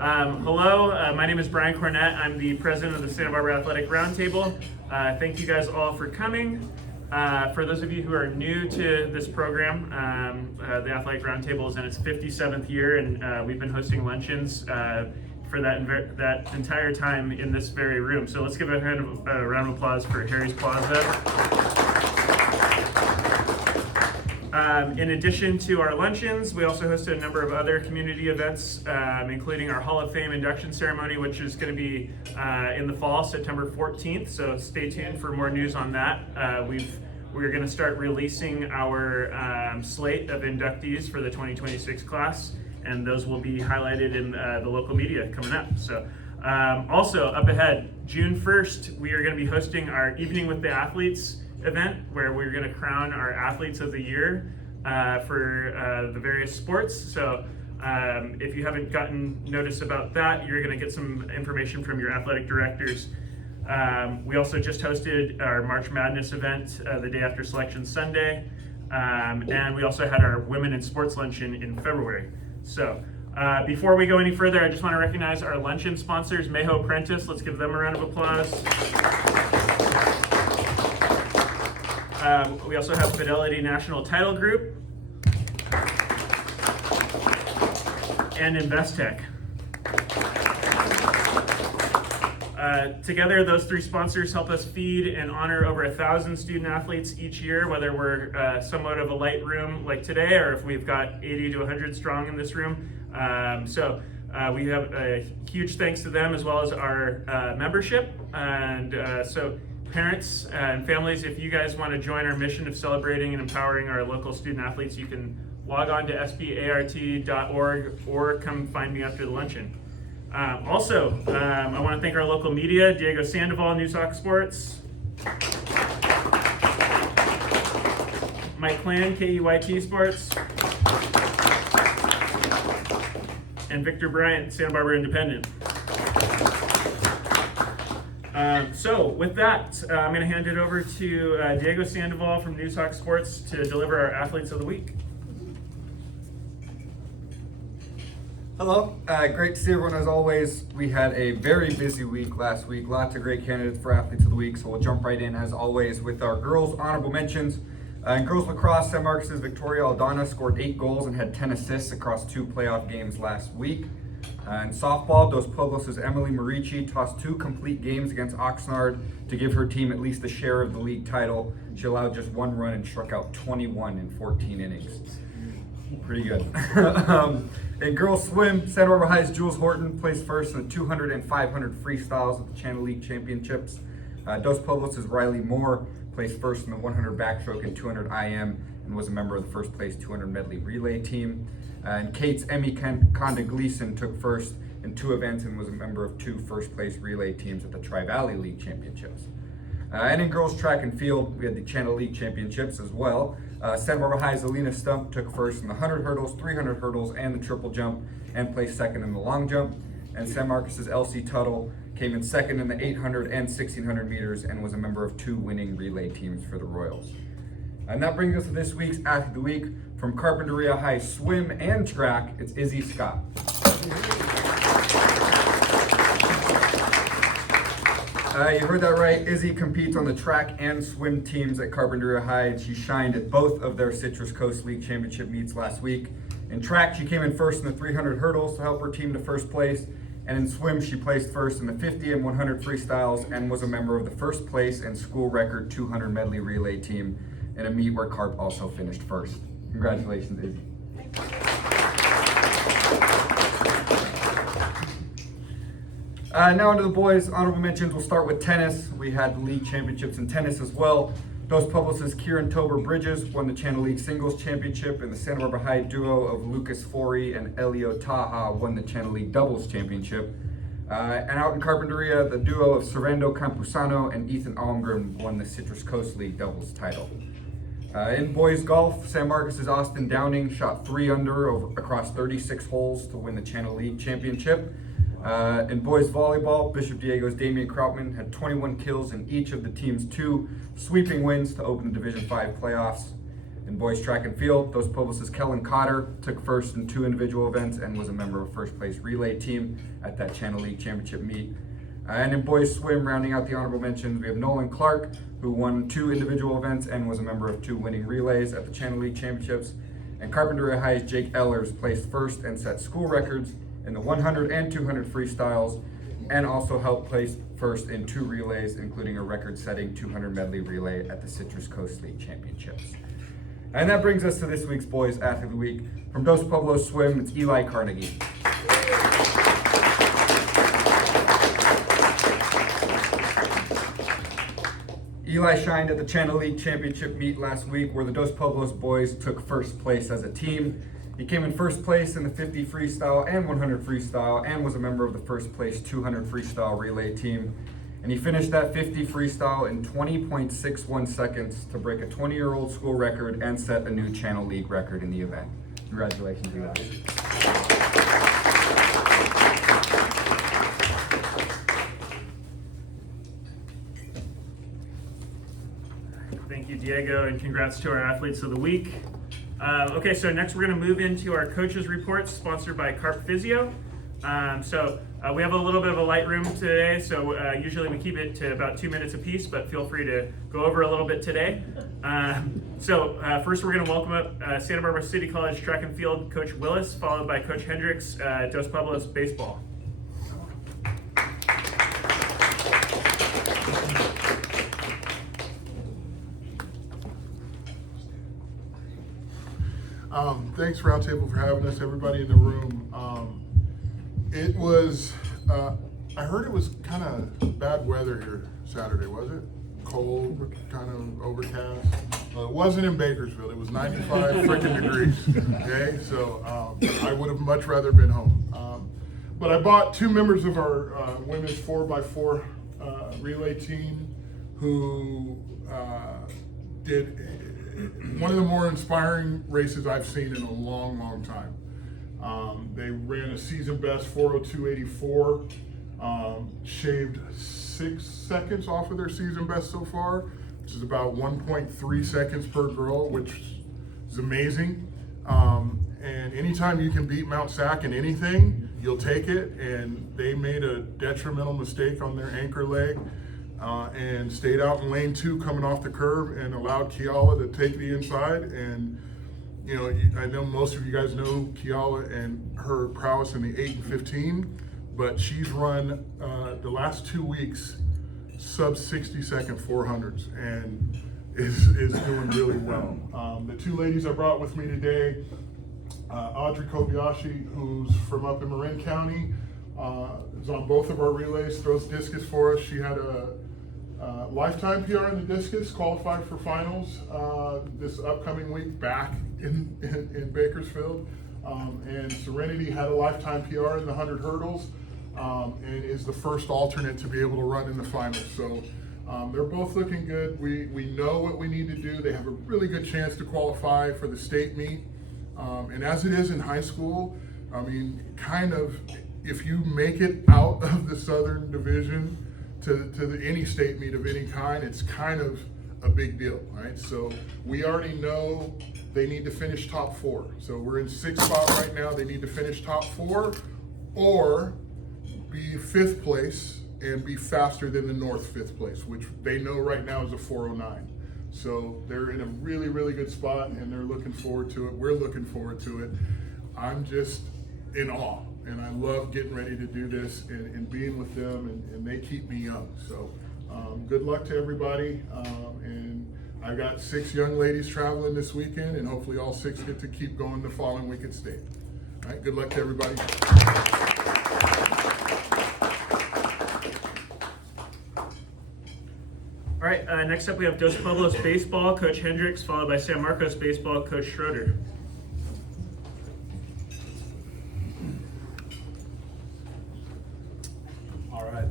Hello, my name is Brian Cornett. I'm the president of the Santa Barbara Athletic Roundtable. Thank you guys all for coming. For those of you who are new to this program, the Athletic Roundtable is in its 57th year, and we've been hosting luncheons for that entire time in this very room. So let's give a round of applause for Harry's Plaza. In addition to our luncheons, we also hosted a number of other community events, including our Hall of Fame induction ceremony, which is going to be in the fall, September 14th. So stay tuned for more news on that. We're going to start releasing our slate of inductees for the 2026 class, and those will be highlighted in the local media coming up. So also up ahead, June 1st, we are going to be hosting our Evening with the Athletes event, where we're going to crown our athletes of the year for the various sports. So if you haven't gotten notice about that, you're going to get some information from your athletic directors. We also just hosted our March Madness event the day after Selection Sunday, and we also had our Women in Sports Luncheon in February. So before we go any further, I just want to recognize our luncheon sponsors, Mayho Prentice. Let's give them a round of applause. We also have Fidelity National Title Group and Investec. Together, those three sponsors help us feed and honor over 1,000 student athletes each year, whether we're somewhat of a light room like today, or if we've got 80 to 100 strong in this room. We have a huge thanks to them, as well as our membership. And so parents and families, if you guys want to join our mission of celebrating and empowering our local student athletes, you can log on to sbart.org or come find me after the luncheon. I want to thank our local media, Diego Sandoval, News Talk Sports, Mike Clan, KEYT Sports, and Victor Bryant, Santa Barbara Independent. So with that, I'm going to hand it over to Diego Sandoval from News Talk Sports to deliver our Athletes of the Week. Hello, great to see everyone as always. We had a very busy week last week, lots of great candidates for Athletes of the Week, so we'll jump right in as always with our girls' honorable mentions. In girls lacrosse, San Marcos' Victoria Aldana scored 8 goals and had 10 assists across 2 playoff games last week. In softball, Dos Pueblos' Emily Marici tossed 2 complete games against Oxnard to give her team at least a share of the league title. She allowed just 1 run and struck out 21 in 14 innings. Pretty good. In girls swim, Santa Barbara High's Jules Horton placed first in the 200 and 500 freestyles at the Channel League Championships. Dos Pueblos' Riley Moore placed first in the 100 backstroke and 200 IM and was a member of the first place 200 medley relay team. And Kate's Emmy Conda Gleason took first in 2 events and was a member of 2 first place relay teams at the Tri-Valley League Championships. And in girls track and field, we had the Channel League Championships as well. Santa Barbara High's Alina Stump took first in the 100 hurdles, 300 hurdles, and the triple jump, and placed second in the long jump. And San Marcos' Elsie Tuttle came in second in the 800 and 1600 meters and was a member of 2 winning relay teams for the Royals. And that brings us to this week's Athlete of the Week. From Carpinteria High swim and track, it's Izzy Scott. You heard that right. Izzy competes on the track and swim teams at Carpinteria High, and she shined at both of their Citrus Coast League Championship meets last week. In track, she came in first in the 300 hurdles to help her team to first place, and in swim, she placed first in the 50 and 100 freestyles and was a member of the first place and school record 200 medley relay team in a meet where Carp also finished first. Congratulations, Izzy. Now onto the boys' honorable mentions. We'll start with tennis. We had the league championships in tennis as well. Dos Pueblos' Kieran Tober Bridges won the Channel League Singles Championship, and the Santa Barbara High duo of Lucas Forey and Elio Taha won the Channel League Doubles Championship. And out in Carpinteria, the duo of Servando Campusano and Ethan Almgren won the Citrus Coast League Doubles title. In boys golf, San Marcos' Austin Downing shot 3 under across 36 holes to win the Channel League Championship. In boys volleyball, Bishop Diego's Damian Krautman had 21 kills in each of the team's 2 sweeping wins to open the Division 5 playoffs. In boys track and field, Dos Pueblos' Kellen Cotter took first in 2 individual events and was a member of first place relay team at that Channel League Championship meet. And in boys swim, rounding out the honorable mentions, we have Nolan Clark, who won 2 individual events and was a member of 2 winning relays at the Channel League Championships. And Carpinteria High's Jake Ellers placed first and set school records in the 100 and 200 freestyles, and also helped place first in 2 relays, including a record-setting 200 medley relay at the Citrus Coast League Championships. And that brings us to this week's Boys Athlete of the Week. From Dos Pueblos Swim, it's Eli Carnegie. Eli shined at the Channel League Championship meet last week, where the Dos Pueblos boys took first place as a team. He came in first place in the 50 freestyle and 100 freestyle, and was a member of the first place 200 freestyle relay team. And he finished that 50 freestyle in 20.61 seconds to break a 20-year-old school record and set a new Channel League record in the event. Congratulations, Eli. Thank you, Diego, and congrats to our athletes of the week. Okay, so next we're going to move into our coaches reports, sponsored by Carp Physio. We have a little bit of a light room today, so usually we keep it to about 2 minutes apiece, but feel free to go over a little bit today. First we're going to welcome up Santa Barbara City College track and field Coach Willis, followed by Coach Hendricks, Dos Pueblos baseball. Thanks, Roundtable, for having us, everybody in the room. It was, I heard it was kind of bad weather here Saturday, was it? Cold, kind of overcast. It wasn't in Bakersfield, it was 95 freaking degrees, okay? So I would have much rather been home. But I bought 2 members of our women's 4x4 relay team who did one of the more inspiring races I've seen in a long, long time. They ran a season best 4:02.84, shaved 6 seconds off of their season best so far, which is about 1.3 seconds per girl, which is amazing. And anytime you can beat Mount Sac in anything, you'll take it. And they made a detrimental mistake on their anchor leg. And stayed out in lane 2 coming off the curve and allowed Kiala to take the inside. And, you know, I know most of you guys know Kiala and her prowess in the 8 and 15, but she's run the last 2 weeks sub 60-second 400s and is doing really well. The 2 ladies I brought with me today, Audrey Kobayashi, who's from up in Marin County, is on both of our relays, throws discus for us. She had a lifetime PR in the discus, qualified for finals this upcoming week back in Bakersfield. And Serenity had a lifetime PR in the 100 hurdles and is the first alternate to be able to run in the finals. So they're both looking good. We know what we need to do. They have a really good chance to qualify for the state meet. And as it is in high school, I mean, kind of, if you make it out of the Southern Division to any state meet of any kind, it's kind of a big deal, right? So we already know they need to finish top 4. So we're in 6th spot right now. They need to finish top 4 or be 5th place and be faster than the North 5th place, which they know right now is a 4:09. So they're in a really, really good spot, and they're looking forward to it. We're looking forward to it. I'm just in awe. And I love getting ready to do this and being with them, and they keep me young. So good luck to everybody. And I got 6 young ladies traveling this weekend, and hopefully all 6 get to keep going the following week at state. All right, good luck to everybody. All right, next up we have Dos Pueblos baseball, Coach Hendricks, followed by San Marcos baseball, Coach Schroeder.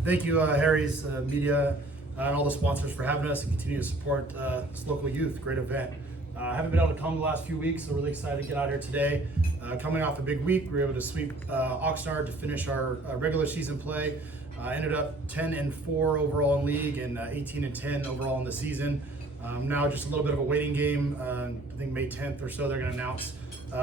Thank you, Harry's Media, and all the sponsors for having us and continue to support this local youth. Great event. I haven't been able to come the last few weeks, so really excited to get out here today. Coming off a big week, we were able to sweep Oxnard to finish our regular season play. Ended up 10-4 overall in league and 18-10 overall in the season. Now just a little bit of a waiting game. I think May 10th or so they're going to announce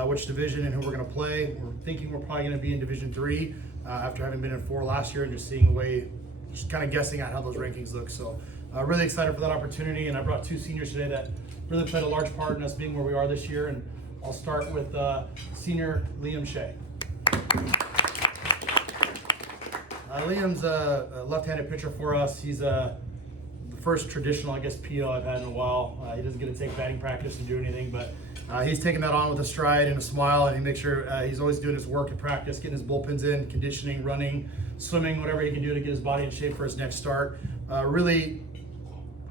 which division and who we're going to play. We're thinking we're probably going to be in Division 3 after having been in 4 last year and just seeing a way, just kind of guessing at how those rankings look. So really excited for that opportunity, and I brought 2 seniors today that really played a large part in us being where we are this year. And I'll start with senior Liam Shea. Liam's a left-handed pitcher for us. He's the first traditional, I guess, PO I've had in a while. He doesn't get to take batting practice and do anything, but he's taking that on with a stride and a smile, and he makes sure he's always doing his work in practice, getting his bullpens in, conditioning, running, swimming, whatever he can do to get his body in shape for his next start. Really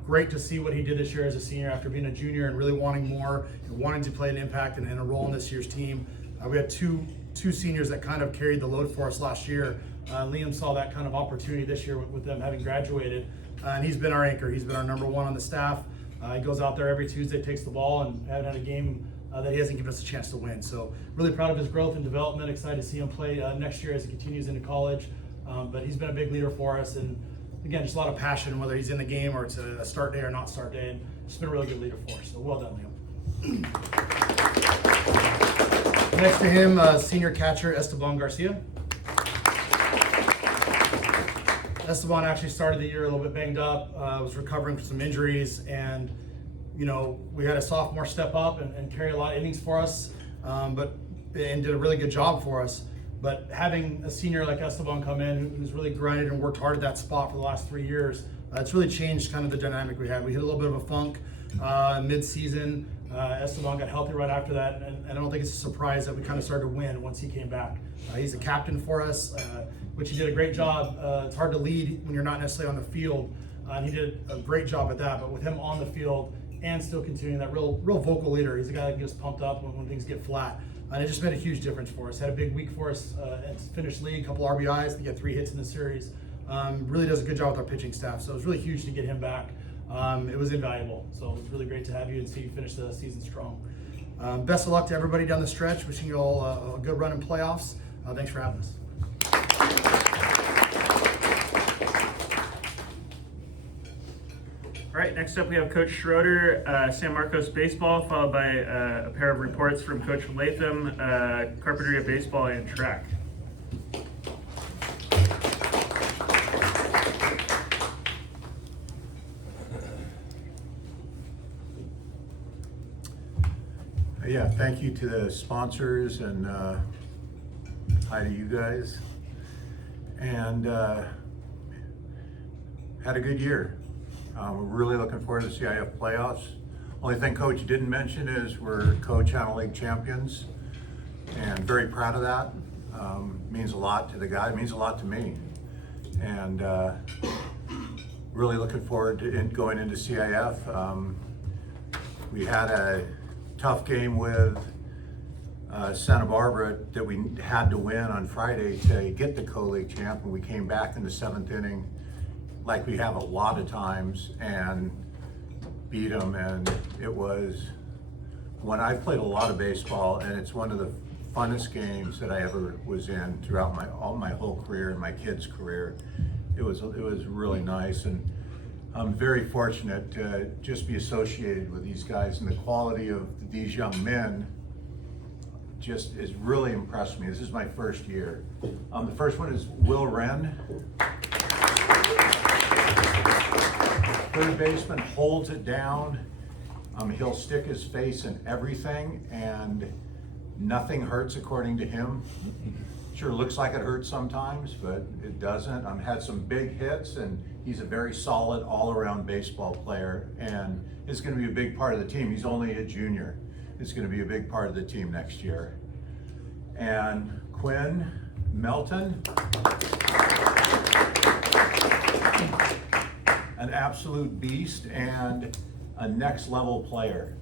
great to see what he did this year as a senior after being a junior and really wanting more and wanting to play an impact and a role in this year's team. We had two seniors that kind of carried the load for us last year. Liam saw that kind of opportunity this year with them having graduated, and he's been our anchor. He's been our number 1 on the staff. He goes out there every Tuesday, takes the ball, and haven't had a game that he hasn't given us a chance to win. So really proud of his growth and development. Excited to see him play next year as he continues into college. But he's been a big leader for us, and again, just a lot of passion, whether he's in the game or it's a start day or not start day, and just been a really good leader for us. So well done, Liam. Next to him, senior catcher Esteban Garcia. Esteban actually started the year a little bit banged up, was recovering from some injuries, and we had a sophomore step up and carry a lot of innings for us, and did a really good job for us. But having a senior like Esteban come in who's really grinded and worked hard at that spot for the last 3 years, it's really changed kind of the dynamic we had. We hit a little bit of a funk mid-season. Esteban got healthy right after that, and I don't think it's a surprise that we kind of started to win once he came back. He's a captain for us, which he did a great job. It's hard to lead when you're not necessarily on the field, and he did a great job at that. But with him on the field and still continuing that real vocal leader, he's a guy that gets pumped up when things get flat. And it just made a huge difference for us. Had a big week for us and finished league, a couple RBIs. He had 3 hits in the series. Really does a good job with our pitching staff. So it was really huge to get him back. It was invaluable. So it was really great to have you and see you finish the season strong. Best of luck to everybody down the stretch. Wishing you all a good run in playoffs. Thanks for having us. All right, next up we have Coach Schroeder, San Marcos baseball, followed by a pair of reports from Coach Latham, Carpinteria baseball and track. Yeah, thank you to the sponsors, and hi to you guys. And had a good year. We're really looking forward to the CIF playoffs. Only thing Coach didn't mention is we're co-channel league champions, and very proud of that. Means a lot to the guy, means a lot to me. And really looking forward to going into CIF. We had a tough game with Santa Barbara that we had to win on Friday to get the co-league champ, and we came back in the 7th inning like we have a lot of times and beat them. And it was, when I've played a lot of baseball, and it's one of the funnest games that I ever was in throughout my whole career and my kids' career. It was really nice, and I'm very fortunate to just be associated with these guys, and the quality of these young men just has really impressed me. This is my first year. The first one is Will Wren. Third baseman holds it down. He'll stick his face in everything, and nothing hurts according to him. Sure looks like it hurts sometimes, but it doesn't. Had some big hits, and he's a very solid all-around baseball player, and is going to be a big part of the team. He's only a junior. It's going to be a big part of the team next year. And Quinn Melton, an absolute beast and a next level player.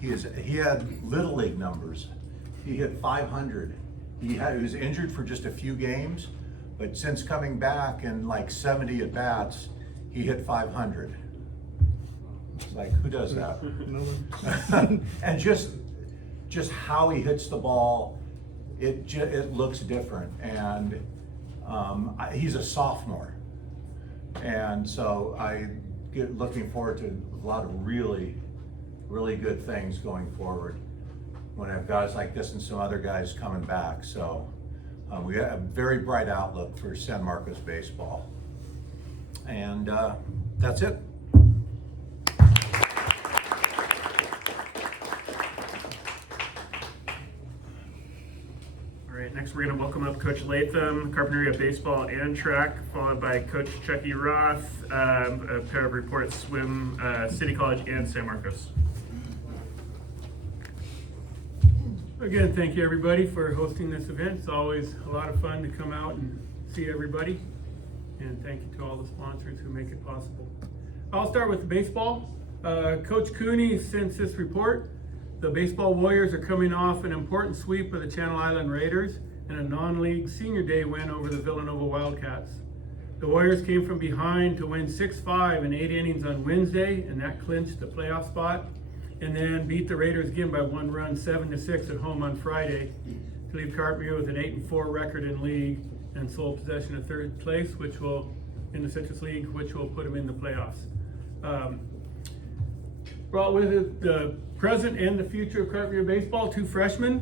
He had little league numbers. He hit 500. He was injured for just a few games, but since coming back in like 70 at bats, he hit 500. It's like, who does that? No one. And just how he hits the ball, it looks different. And he's a sophomore, and so looking forward to a lot of really good things going forward when I have guys like this and some other guys coming back. So we got a very bright outlook for San Marcos baseball. And that's it. All right, next we're going to welcome up Coach Latham, Carpinteria baseball and track, followed by Coach Chucky Roth, a pair of reports, swim, City College and San Marcos. Again, thank you everybody for hosting this event. It's always a lot of fun to come out and see everybody. And thank you to all the sponsors who make it possible. I'll start with the baseball. Coach Cooney sent this report. The baseball Warriors are coming off an important sweep of the Channel Island Raiders and a non-league senior day win over the Villanova Wildcats. The Warriors came from behind to win 6-5 in 8 innings on Wednesday, and that clinched the playoff spot, and then beat the Raiders again by 1 run, 7-6 at home on Friday, to leave Carpinteria with an 8-4 record in league and sole possession of 3rd place, which will, in the Citrus League, which will put them in the playoffs. Brought with it the present and the future of Carpinteria baseball, 2 freshmen.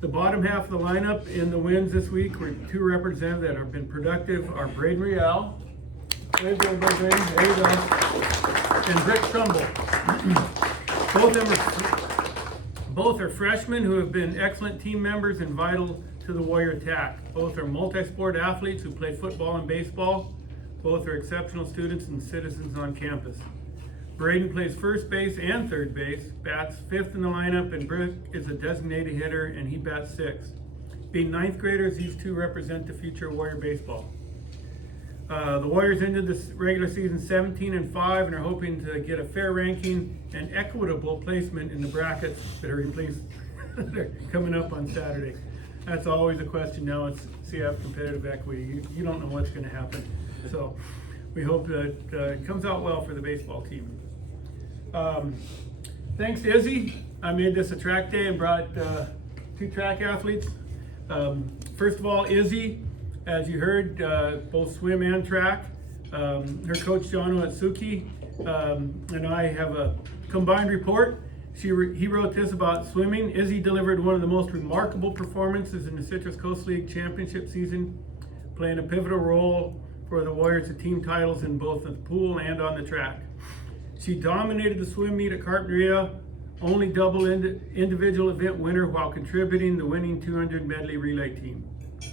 The bottom half of the lineup in the wins this week were 2 representatives that have been productive are Braden Real, there you go, Braden, there you go, and Rick Trumbull. Both are freshmen who have been excellent team members and vital to the Warrior attack. Both are multi-sport athletes who play football and baseball. Both are exceptional students and citizens on campus. Braden plays first base and third base, bats 5th in the lineup, and Brick is a designated hitter and he bats 6th. Being 9th graders, these 2 represent the future of Warrior baseball. The Warriors ended this regular season 17-5 and are hoping to get a fair ranking and equitable placement in the brackets that are coming up on Saturday. That's always a question now. It's CF competitive equity. You don't know what's going to happen. So we hope that it comes out well for the baseball team. Thanks to Izzy, I made this a track day and brought 2 track athletes. First of all, Izzy, as you heard, both swim and track. Her coach, John Otsuki, and I have a combined report. He wrote this about swimming. Izzy delivered one of the most remarkable performances in the Citrus Coast League championship season, playing a pivotal role for the Warriors to team titles in both the pool and on the track. She dominated the swim meet at Carpinteria, only double individual event winner while contributing the winning 200 medley relay team.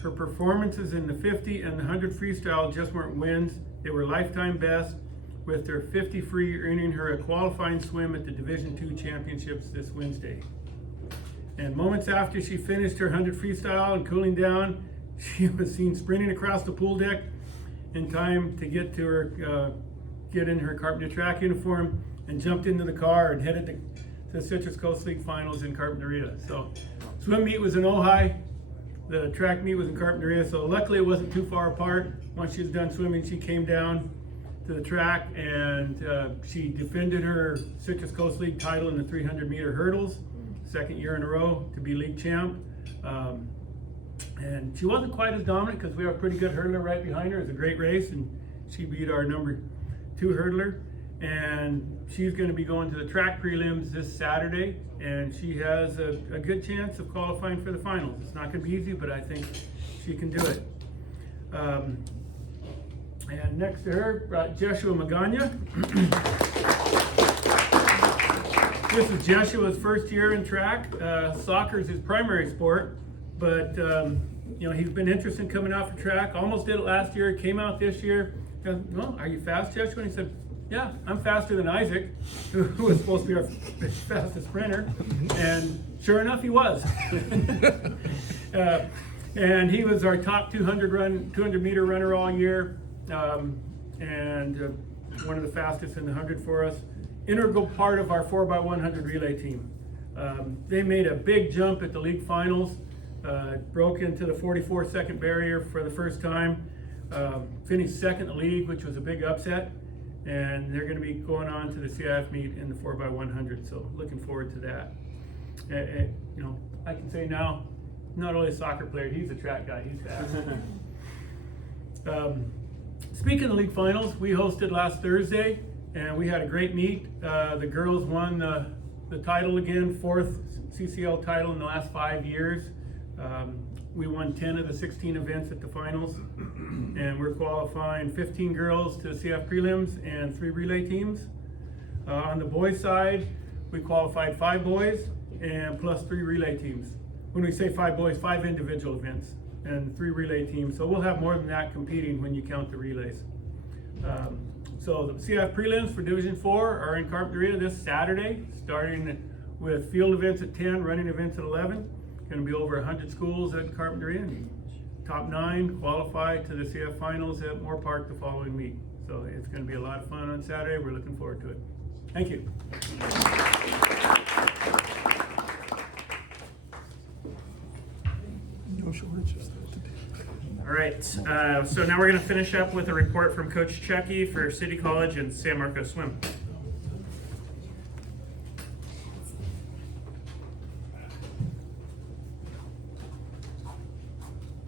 Her performances in the 50 and the 100 freestyle just weren't wins, they were lifetime best, with her 50 free earning her a qualifying swim at the Division II championships this Wednesday. And moments after she finished her 100 freestyle and cooling down, she was seen sprinting across the pool deck in time to get to her, get in her Carpinteria track uniform and jumped into the car and headed to the Citrus Coast League finals in Carpinteria. So swim meet was in Ojai, the track meet was in Carpinteria, so luckily it wasn't too far apart. Once she was done swimming, she came down to the track and she defended her Citrus Coast League title in the 300-meter hurdles, 2nd year in a row to be league champ. And she wasn't quite as dominant because we have a pretty good hurdler right behind her. It was a great race, and she beat our number 2 hurdler. And she's going to be going to the track prelims this Saturday, and she has a good chance of qualifying for the finals. It's not going to be easy, but I think she can do it. And next to her, brought Jeshua Magana. This is Jeshua's first year in track. Soccer is his primary sport, but he's been interested in coming out for track. Almost did it last year, came out this year. Well, are you fast, Jeshua? And he said, yeah, I'm faster than Isaac, who was supposed to be our fastest sprinter. And sure enough, he was. And he was our top 200-meter runner all year, and one of the fastest in the 100 for us. Integral part of our 4x100 relay team. They made a big jump at the league finals, broke into the 44-second barrier for the first time, finished 2nd in the league, which was a big upset. And they're going to be going on to the CIF meet in the 4x100, so looking forward to that. I can say now, not only a soccer player, he's a track guy, he's fast. Speaking of league finals, we hosted last Thursday, and we had a great meet. The girls won the title again, 4th CCL title in the last 5 years. We won 10 of the 16 events at the finals, and we're qualifying 15 girls to CF prelims and 3 relay teams. On the boys side, we qualified 5 boys and plus 3 relay teams. When we say 5 boys, 5 individual events and 3 relay teams. So we'll have more than that competing when you count the relays. So the CF prelims for Division 4 are in Carpinteria this Saturday, starting with field events at 10, running events at 11. Going to be over 100 schools at Carpinteria, and top 9 qualify to the CF finals at Moore Park the following week. So it's going to be a lot of fun on Saturday. We're looking forward to it. Thank you. All right, so now we're going to finish up with a report from Coach Chucky for City College and San Marcos Swim.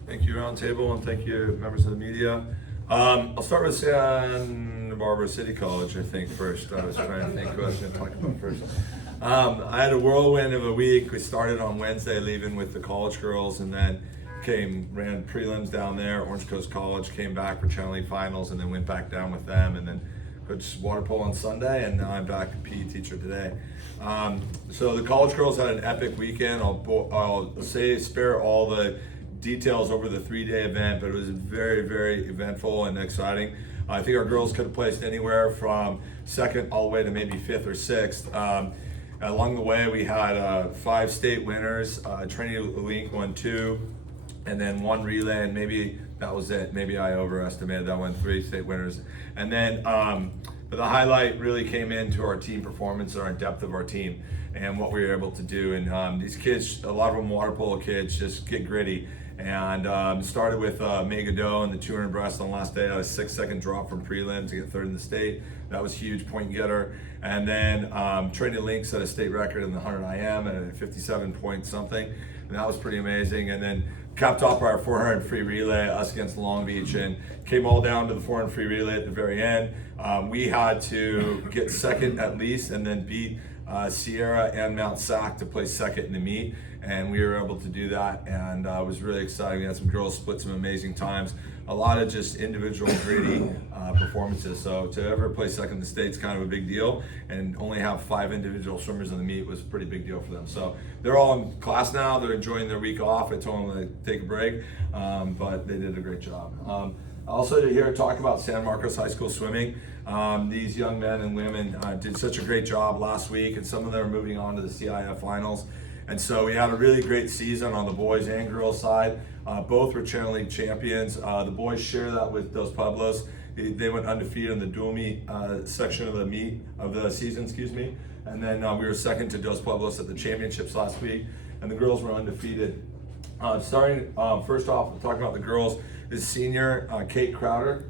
Thank you, Roundtable, and thank you, members of the media. I'll start with Santa Barbara City College, I think, first. I was trying to think who I was going to talk about first. I had a whirlwind of a week. We started on Wednesday, leaving with the college girls, and then ran prelims down there. Orange Coast College came back for Channel League finals, and then went back down with them, and then coached water polo on Sunday, and now I'm back a PE teacher today. So the college girls had an epic weekend. I'll spare all the details over the 3-day event, but it was very, very eventful and exciting. I think our girls could have placed anywhere from 2nd all the way to maybe 5th or 6th. Along the way, we had 5 state winners. Trinity Link won 2, and then 1 relay, and maybe that was it. Maybe I overestimated that one. 3 state winners, and then but the highlight really came into our team performance and our depth of our team and what we were able to do. And these kids, a lot of them water polo kids, just get gritty. And started with May Godot in the 200 breast on the last day. I had a 6-second drop from prelims to get 3rd in the state. That was huge, point getter. And then Trinity Link set a state record in the 100 IM at a 57 point something. And that was pretty amazing. And then capped off our 400 free relay, us against Long Beach, and came all down to the 400 free relay at the very end. We had to get 2nd at least, and then beat Sierra and Mount Sac to place 2nd in the meet, and we were able to do that, and it was really exciting. We had some girls split some amazing times, a lot of just individual gritty performances. So to ever place 2nd in the state's kind of a big deal, and only have 5 individual swimmers in the meet was a pretty big deal for them. So they're all in class now, they're enjoying their week off. I told them to take a break, but they did a great job. Also to hear talk about San Marcos High School swimming. These young men and women did such a great job last week, and some of them are moving on to the CIF finals. And so we had a really great season on the boys and girls side. Both were Channel League champions. The boys share that with Dos Pueblos. They went undefeated in the dual meet section of the season, And then we were 2nd to Dos Pueblos at the championships last week, and the girls were undefeated. Starting first off, talking about the girls, is senior Kate Crowder.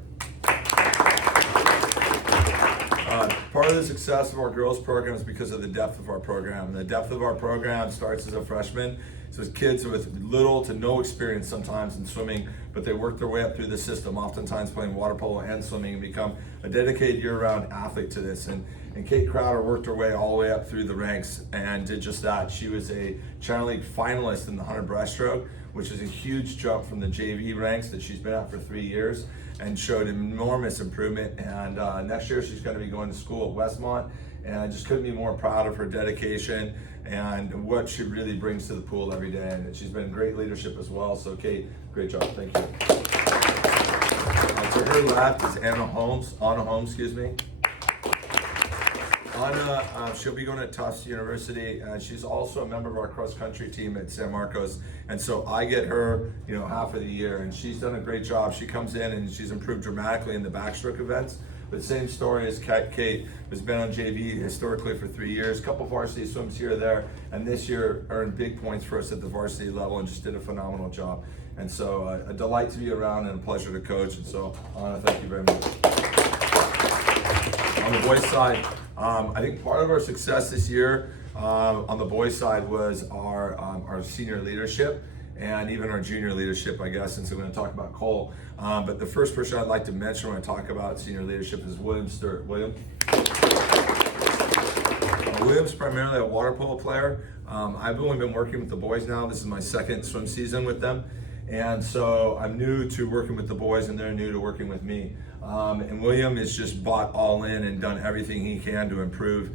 Part of the success of our girls program is because of the depth of our program. And the depth of our program starts as a freshman. So it's kids with little to no experience sometimes in swimming, but they work their way up through the system, oftentimes playing water polo and swimming, and become a dedicated year-round athlete to this. And Kate Crowder worked her way all the way up through the ranks and did just that. She was a Channel League finalist in the 100 breaststroke, which is a huge jump from the JV ranks that she's been at for 3 years, and showed enormous improvement. And next year she's going to be going to school at Westmont, and I just couldn't be more proud of her dedication and what she really brings to the pool every day. And she's been great leadership as well. So Kate, great job, thank you. To her left is Anna Holmes, Anna, she'll be going to Tufts University, and she's also a member of our cross-country team at San Marcos, and so I get her, half of the year, and she's done a great job. She comes in and she's improved dramatically in the backstroke events. But same story as Kate, has been on JV historically for 3 years, couple varsity swims here or there, and this year earned big points for us at the varsity level and just did a phenomenal job. And so a delight to be around and a pleasure to coach, and so Anna, thank you very much. On the boys side, I think part of our success this year on the boys side was our senior leadership. and even our junior leadership, I guess, since we're going to talk about Cole. But the first person I'd like to mention when I talk about senior leadership is William Stewart. William? William's primarily a water polo player. I've only been working with the boys now. This is my second swim season with them. And so I'm new to working with the boys and they're new to working with me. And William has just bought all in and done everything he can to improve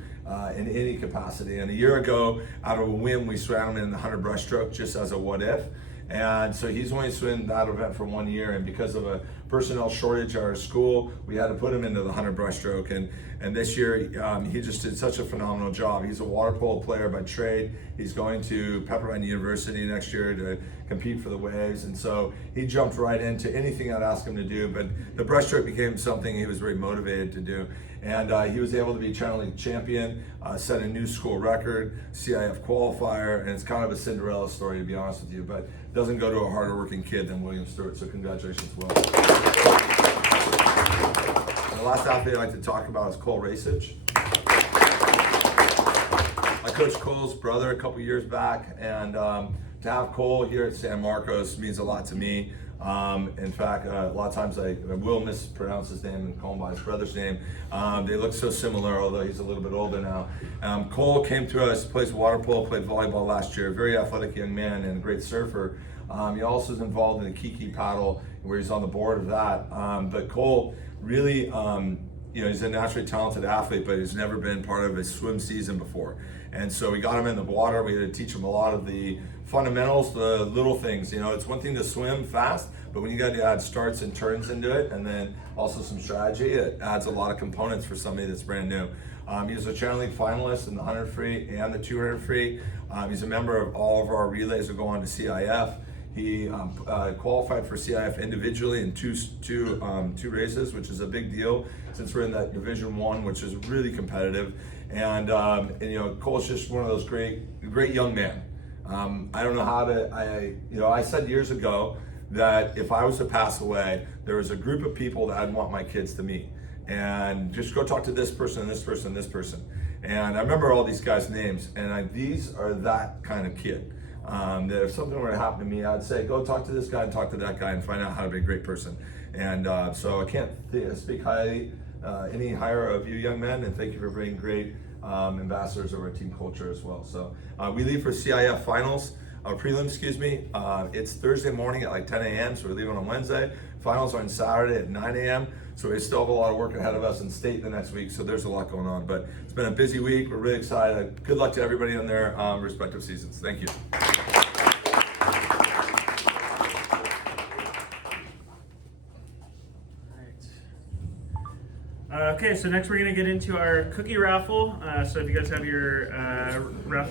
in any capacity. And a year ago, out of a whim, we swam him in the 100 breaststroke just as a what if. And so he's only swum that event for 1 year, and because of a personnel shortage at our school, we had to put him into the 100 breaststroke. And this year, he just did such a phenomenal job. He's a water polo player by trade. He's going to Pepperdine University next year to compete for the Waves, and so he jumped right into anything I'd ask him to do. But the breaststroke became something he was very motivated to do. And he was able to be Channel League champion, set a new school record, CIF qualifier, and it's kind of a Cinderella story, to be honest with you, but doesn't go to a harder working kid than William Stewart, so congratulations, Will. And the last athlete I'd like to talk about is Cole Rasich. I coached Cole's brother a couple years back, and to have Cole here at San Marcos means a lot to me. In fact, a lot of times I will mispronounce his name and call him by his brother's name. They look so similar, although he's a little bit older now. Cole came to us, plays water polo, played volleyball last year, very athletic young man and a great surfer. He also is involved in the Kiki paddle, where he's on the board of that. But Cole really, he's a naturally talented athlete, but he's never been part of a swim season before. And so we got him in the water. We had to teach him a lot of the fundamentals, the little things. It's one thing to swim fast, but when you got to add starts and turns into it, and then also some strategy, it adds a lot of components for somebody that's brand new. He was a Channel League finalist in the 100 free and the 200 free. He's a member of all of our relays that go on to CIF. He qualified for CIF individually in two races, which is a big deal since we're in that Division 1, which is really competitive. And Cole's just one of those great young men. I don't know how to. I said years ago that if I was to pass away, there was a group of people that I'd want my kids to meet, and just go talk to this person, this person, this person. And I remember all these guys' names, and these are that kind of kid. That if something were to happen to me, I'd say, go talk to this guy and talk to that guy and find out how to be a great person. And so I can't speak highly any higher of you young men, and thank you for being great ambassadors of our team culture as well. So we leave for CIF finals, prelims, excuse me. It's Thursday morning at like 10 a.m., so we're leaving on Wednesday. Finals are on Saturday at 9 a.m., so we still have a lot of work ahead of us in state the next week, so there's a lot going on. But it's been a busy week. We're really excited. Good luck to everybody on their respective seasons. Thank you. Okay, so next we're going to get into our cookie raffle. So if you guys have your raffle